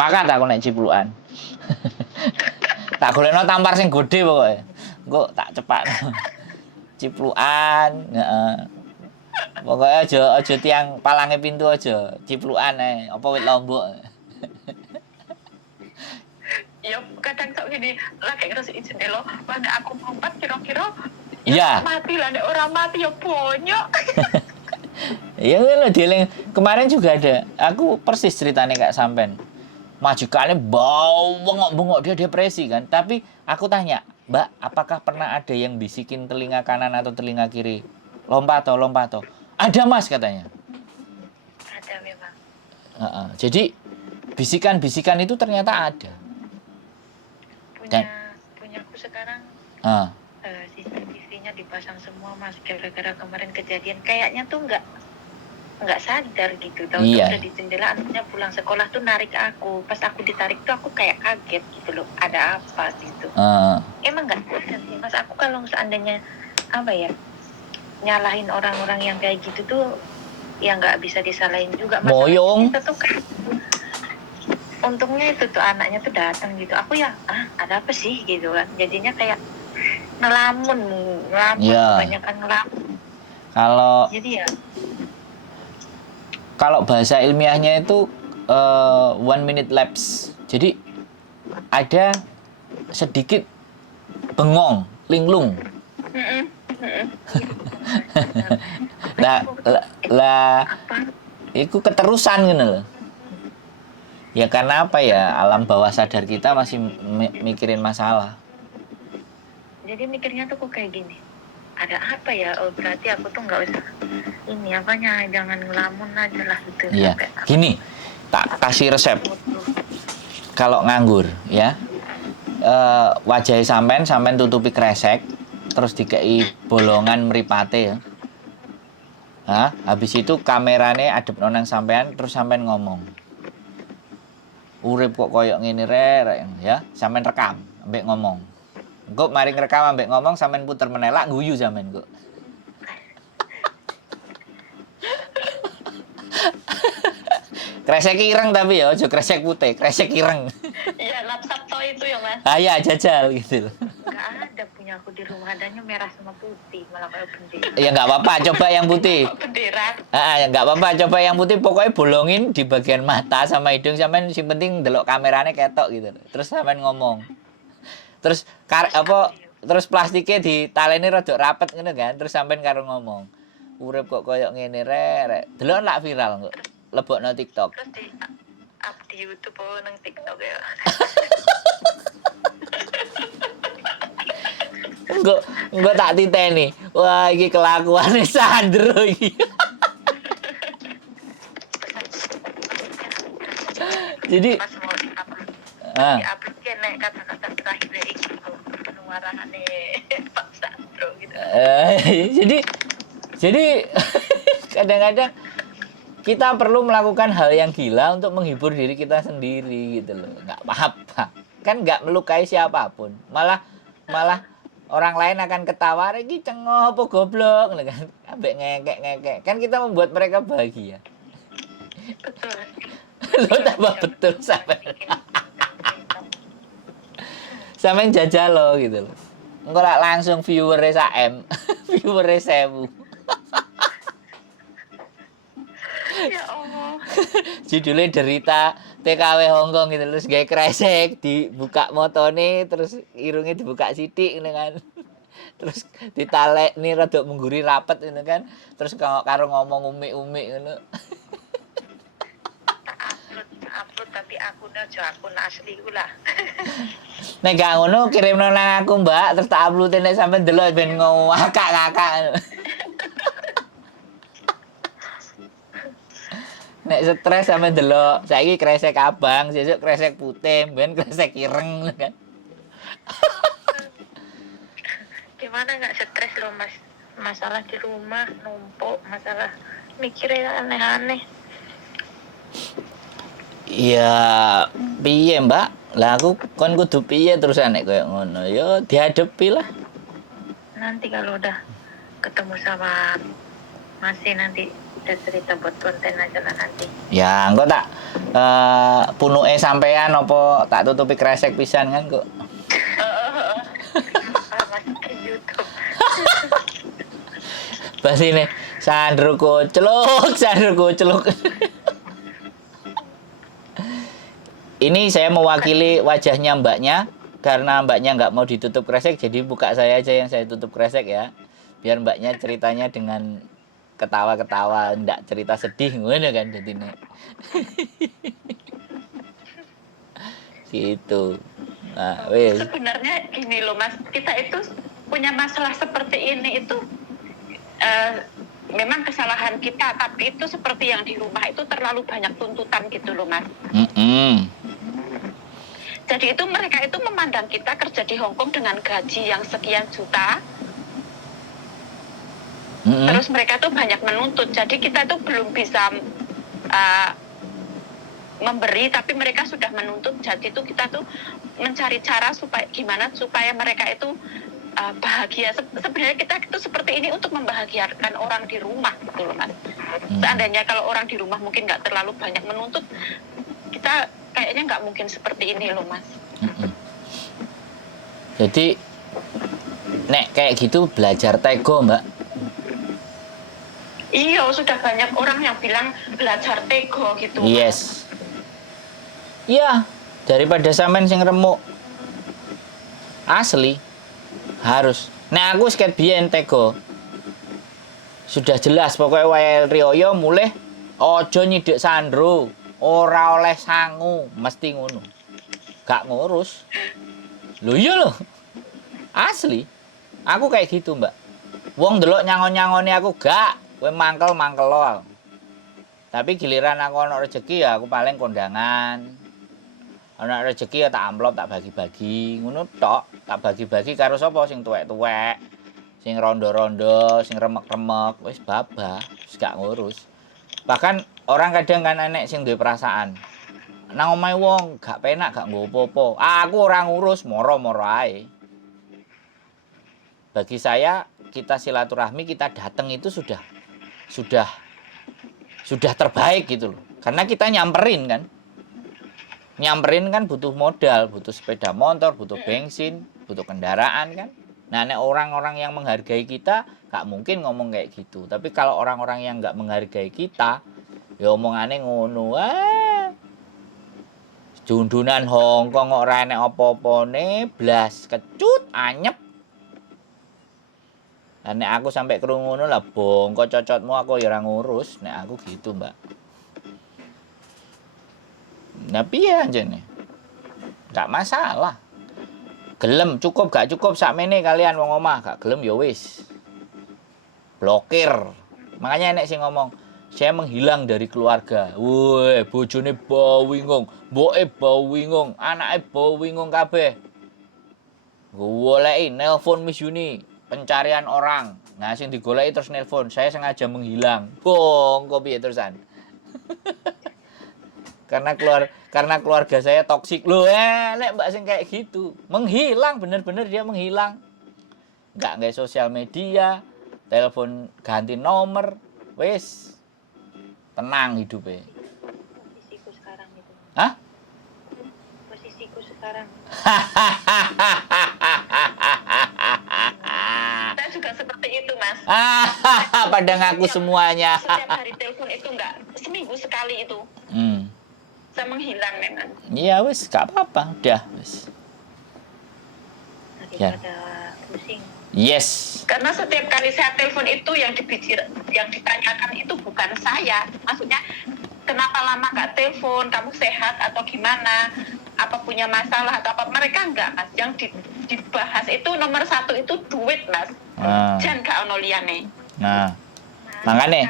Sepakat aku nek ciplukan. Tak golekno tampar sing gede pokoke. Engko tak cepakno. Ciplukan, heeh. Pokoke aja tiang palange pintu aja, ciplukan ae, apa wit lombok. Ya kadang tak gini, lah kayak ngerasa jendela, mana aku lompat kira-kira Iya. mati lah, nek orang mati ya bonyok. Ya lho dieling kemarin juga ada. Aku persis ceritanya kayak sampean. Majikannya bau bengok-bengok dia depresi kan. Tapi aku tanya, "Mbak, apakah pernah ada yang bisikin telinga kanan atau telinga kiri? Lompat toh. Ada Mas katanya. Ada memang. Jadi bisikan-bisikan itu ternyata ada. Punyaku sekarang CCTV-nya dipasang semua Mas, gara-gara kemarin kejadian kayaknya tuh nggak sadar gitu. Tahu Iya. udah di jendela, anaknya pulang sekolah tuh narik aku. Pas aku ditarik tuh aku kayak kaget gitu loh, ada apa gitu. Emang nggak sadar sih Mas, aku kalau seandainya apa ya, nyalahin orang-orang yang kayak gitu tuh ya nggak bisa disalahin juga. Moyong. Kita tuh kan untungnya itu tuh anaknya tuh datang gitu. Aku ya ada apa sih gitu kan. Jadinya kayak ngelamun Ya. kebanyakan ngelamun. Jadi ya kalau bahasa ilmiahnya itu 1 minute lapse. Jadi ada sedikit bengong, linglung. lah itu keterusan gitu loh. Ya karena apa ya, alam bawah sadar kita masih mikirin masalah. Jadi mikirnya tuh kok kayak gini, ada apa ya, berarti aku tuh nggak usah ini apanya, jangan ngelamun aja lah gitu. Iya, gini, tak kasih resep. Kalau nganggur ya, wajahnya sampean tutupi kresek, terus dikei bolongan mripate ya. Habis itu kamerane adep nang sampean, terus sampean ngomong. Urip kok koyok ngene rek ya, sampean rekam ambek ngomong. Engko mari ngrekam ambek ngomong sampean puter menelak guyu sampean kok. Kresek ireng tapi ya, aja kresek putih, kresek ireng. Iya, lap sabto itu ya Mas. Ya jajal gitu loh. Nggak ada punya aku di rumah, adanya merah sama putih, malah kayak bendera. Ya nggak apa-apa, coba yang putih. Bendera. Ya nggak apa-apa, coba yang putih, pokoknya bolongin di bagian mata sama hidung sampean, sing penting delok kamerane ketok gitu. Terus sampean ngomong. Terus terus plastiknya ditaleni rada rapet ngono kan, terus sampean karo ngomong. Urip kok koyo ngene rek. Delok lak viral kok. Lebokno TikTok. Terus di up di YouTube atau nang TikTok ya. Enggak tak titeni. Wah, iki kelakuane Sandro iki. Jadi Pas mau di-upload nek kata-kata terakhir iki pengarahane Pak Sandro gitu. Jadi kadang-kadang kita perlu melakukan hal yang gila untuk menghibur diri kita sendiri gitu loh. Nggak apa-apa. Kan nggak melukai siapapun. Malah orang lain akan ketawa, "Iki cengoh apa goblok?" kan. Ambek ngekek. Kan kita membuat mereka bahagia. Betul. Lo tambah betul sampean jajal lo gitu loh. Engko lak langsung viewer-e sak M, viewer-e 1000. Ya Allah. Judulnya derita TKW Hongkong gitu, terus gawe kresek dibuka motone, terus irungnya dibuka sithik gitu kan. Terus ditalekni rada mengguri rapet gitu kan. Terus karo ngomong umi-umi ngono. Upload tapi akunnya aja akun asli ku lah. Nek gak ngono kirimno nang aku, Mbak, terus tak upload nek sampean delok ben ngakak-ngakak. Nek stres sampe delok, saiki kresek abang, sesuk kresek putih, ben kresek ireng kan. Gimana nggak stres loh Mas? Masalah di rumah numpuk, masalah mikirnya aneh-aneh. Iya, piye, Mbak? Lah aku kon kudu piye terus nek koyo ngono. Ya dihadapi lah. Nanti kalau udah ketemu sama Masih nanti udah cerita buat konten aja lah nanti. Ya, engko tak punuke sampean apa tak tutupi kresek pisan kan kok. Masuk ke YouTube. Pas ini Sandro kuceluk. Ini saya mewakili wajahnya mbaknya karena mbaknya nggak mau ditutup kresek, jadi buka saya aja yang saya tutup kresek ya. Biar mbaknya ceritanya dengan ketawa-ketawa, ndak cerita sedih ngono kan jadinya. Gitu. Nah, wes. Sebenarnya gini loh Mas, kita itu punya masalah seperti ini itu memang kesalahan kita, tapi itu seperti yang di rumah itu terlalu banyak tuntutan gitu loh Mas. Jadi itu mereka itu memandang kita kerja di Hong Kong dengan gaji yang sekian juta. Terus mereka tuh banyak menuntut. Jadi kita tuh belum bisa memberi, tapi mereka sudah menuntut. Jadi itu kita tuh mencari cara supaya gimana supaya mereka itu bahagia. Sebenarnya kita itu seperti ini untuk membahagiakan orang di rumah gitu loh Mas. Seandainya kalau orang di rumah mungkin nggak terlalu banyak menuntut, kita kayaknya nggak mungkin seperti ini loh Mas. Jadi nek kayak gitu belajar tego Mbak. Iya, sudah banyak orang yang bilang belajar tego gitu. Yes. Iya, daripada sampean sing remuk. Asli. Harus. Nah aku sket biyen tego. Sudah jelas pokoknya wae riyo mulih ojo nyidik Sandro, ora oleh sangu, mesti ngono. Gak ngurus. Lho iya lho. Asli. Aku kayak gitu, Mbak. Wong ndelok nyangon-nyangoni aku gak, kowe mangkel-mangkel lo. Tapi giliran aku ana rezeki ya aku paling kondangan. Ana rezeki ya tak amplop, tak bagi-bagi, ngono tok. Tak bagi-bagi karo sapa sing tuwek-tuwek, sing rondo-rondo, sing remek-remek, wis babah, wis gak ngurus. Bahkan orang kadang kan enek sing duwe perasaan. Nang omahe wong gak penak, gak nggo apa-apa. Aku ora ngurus, moro-moro ae. Bagi saya kita silaturahmi, kita datang itu sudah terbaik gitu loh. Karena kita nyamperin kan. Nyamperin kan butuh modal, butuh sepeda motor, butuh bensin, butuh kendaraan kan. Nah, nek orang-orang yang menghargai kita gak mungkin ngomong kayak gitu. Tapi kalau orang-orang yang gak menghargai kita, ya omongane ngono. Jundunan Hongkong ora enek apa-apane, blas kecut anyep. Nah, nek aku sampai krungu ngono lah bongko cocotmu aku ya ora ngurus. Nek aku gitu, Mbak. Nah, piye anjene? Gak masalah. Gelem cukup gak cukup sakmene kalian wong omah, gak gelem ya wis. Blokir. Makanya enek sing ngomong, saya menghilang dari keluarga. Woi, bojone bawingung, mboke bawingung, anake bawingung kabeh. Goleki nelpon Miss Yuni, pencarian orang. Nah, sing digoleki terus nelpon, saya sengaja menghilang. Bongko piye terusan? Karena keluarga saya toksik. Loh, nek mbak sing kayak gitu. Menghilang, bener-bener dia menghilang. Nggak sosial media, telepon ganti nomor, wis. Tenang hidupnya. Posisiku sekarang itu. Hah? Posisiku sekarang. Saya juga seperti itu, Mas. Pada ngaku semuanya. Setiap hari telepon itu enggak, seminggu sekali itu. Saya menghilang memang. Iya wis, gak apa-apa, udah wis. Daripada pusing. Yes. Karena setiap kali saya telepon itu yang ditanyakan itu bukan saya. Maksudnya kenapa lama gak telepon, kamu sehat atau gimana, apa punya masalah atau apa. Mereka enggak, Mas. Yang dibahas itu nomor satu itu duit, Mas. Jangan gak ono liyane. Nah, makanya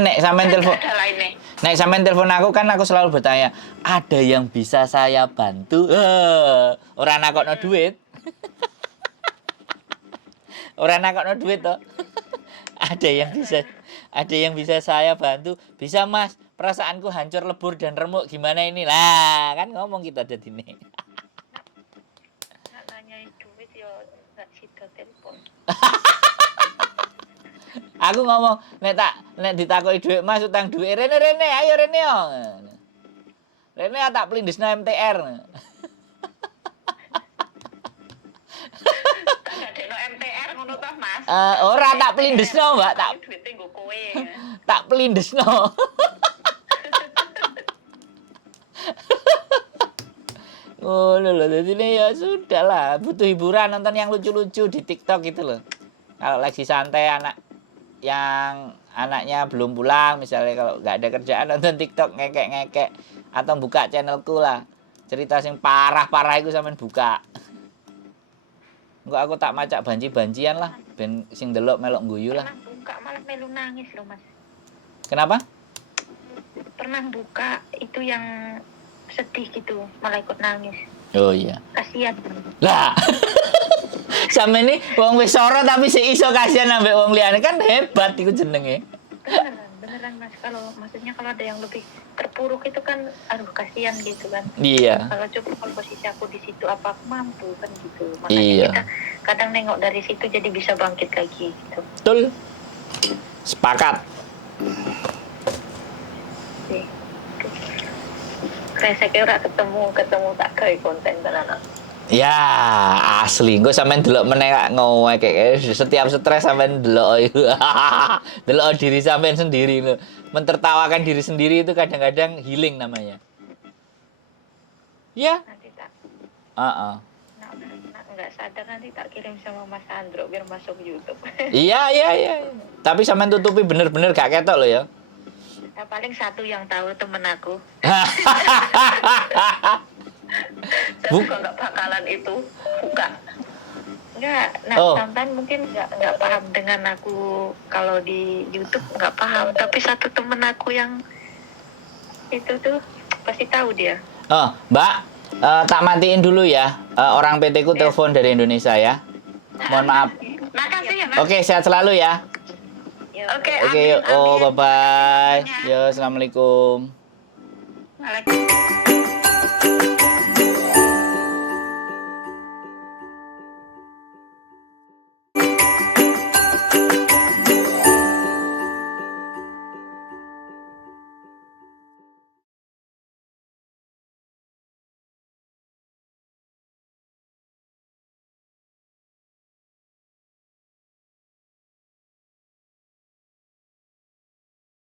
nek sampean telepon aku kan aku selalu bertanya, ada yang bisa saya bantu? Ora nakokno duit. Ora nakokno duit toh. Ada yang bisa saya bantu? Bisa, Mas. Perasaanku hancur lebur dan remuk, gimana ini? Lah, kan ngomong kita jadine. Nanyain duit yo gak sida telepon. Aku ngomong nek ditakoki dhuwit Mas utang dhuwit Rene ayo Rene yo. Rene tak plindesno MTR. Tak gadekno MTR ngono toh, Mas. Ora tak plindesno, Mbak, tak duwite nggo kowe. tak plindesno. Oh lho, jadi ya sudah lah, butuh hiburan nonton yang lucu-lucu di TikTok gitu loh. Kalau lagi santai yang anaknya belum pulang, misalnya kalau nggak ada kerjaan nonton TikTok ngekek atau buka channelku lah. Cerita sing parah-parah itu sampean buka. Enggak aku tak macak banci-bancian lah, ben sing delok melok guyu lah. Pernah buka malah melu nangis loh, Mas. Kenapa? Pernah buka itu yang sedih gitu, malah ikut nangis. Oh iya. Kasihan. Lah. Sampe ini wong wis soro tapi sik iso kasihan ambek wong liyane kan hebat iku jenenge. Beneran Mas, maksudnya kalau ada yang lebih terpuruk itu kan aduh kasihan gitu kan. Iya. Kalau posisi aku di situ apa aku mampu kan gitu. Makanya Iya. kita kadang nengok dari situ jadi bisa bangkit lagi gitu. Betul. Sepakat. Sih. Kreseknya ora ketemu tak gawe konten tenan. Ya, asli. Engko sampean delok meneh ngowe kayak setiap stres sampean delok. Delok diri sampean sendiri lho. Mentertawakan diri sendiri itu kadang-kadang healing namanya. Ya. Nanti tak Heeh. nggak sadar nanti tak kirim sama Mas Andro biar masuk YouTube. Iya. Tapi sampean tutupi bener-bener gak ketok lho ya. Nah, paling satu yang tahu temen aku. Saya juga nggak bakalan itu buka. Nggak, sampai mungkin nggak paham dengan aku kalau di YouTube nggak paham. Tapi satu temen aku yang itu tuh pasti tahu dia. Oh, Mbak, tak matiin dulu ya. Orang PT ku telepon dari Indonesia ya. Mohon maaf. Makasih ya, Mas. Oke, sehat selalu ya. Oke, yuk. Oh, bye-bye. Yo, assalamualaikum. Waalaikumsalam.